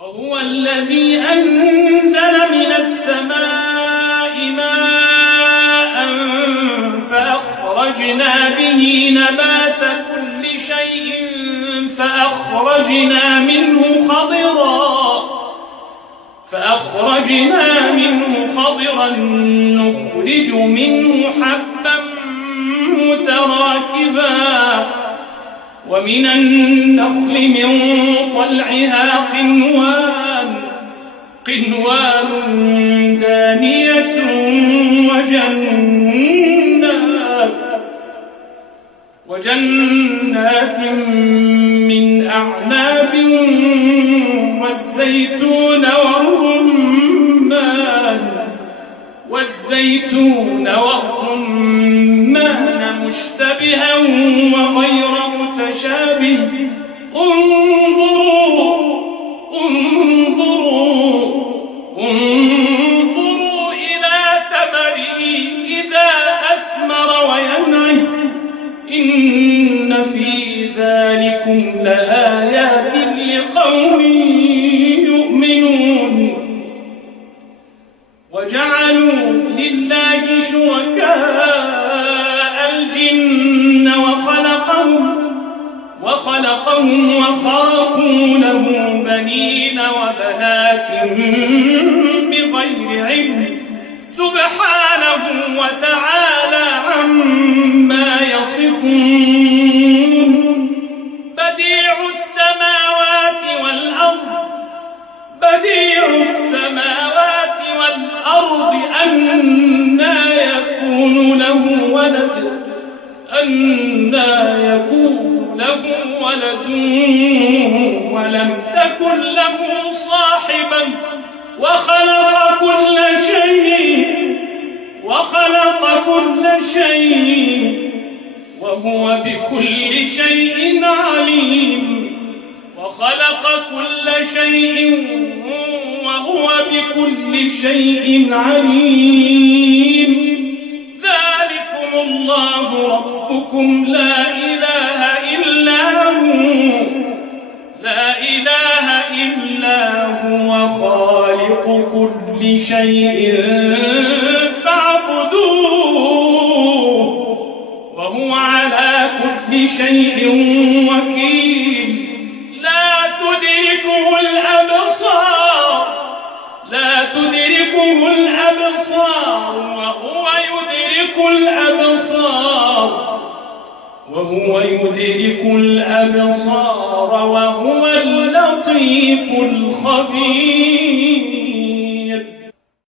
وهو الذي أنزل من السماء ماء فأخرجنا به نبات كل شيء فأخرجنا منه خضرا نخرج منه حبا متراكبا ومن النخل من طلعها قنوان دانية وجنات من أعناب والزيتون والرمان مشتبها وغير متشابه انظروا إلى ثمره إذا أثمر وينعه إن في ذلكم لآيات لقوم يؤمنون وجعلوا لله شركاء الجن وخلقهم وخرقوا له بنين وبنات بغير علم سبحانه وتعالى عما يصفون بديع السماوات والأرض أنى يكون له ولد ولم تكن له صاحبة وخلق كل شيء وهو بكل شيء عليم ذلكم الله ربكم لا إله إلا هو خالق كل شيء فاعبدوه وهو على كل شيء وكيل لا تدركه الأبصار وهو يدرك الأبصار وهو اللطيف الخبير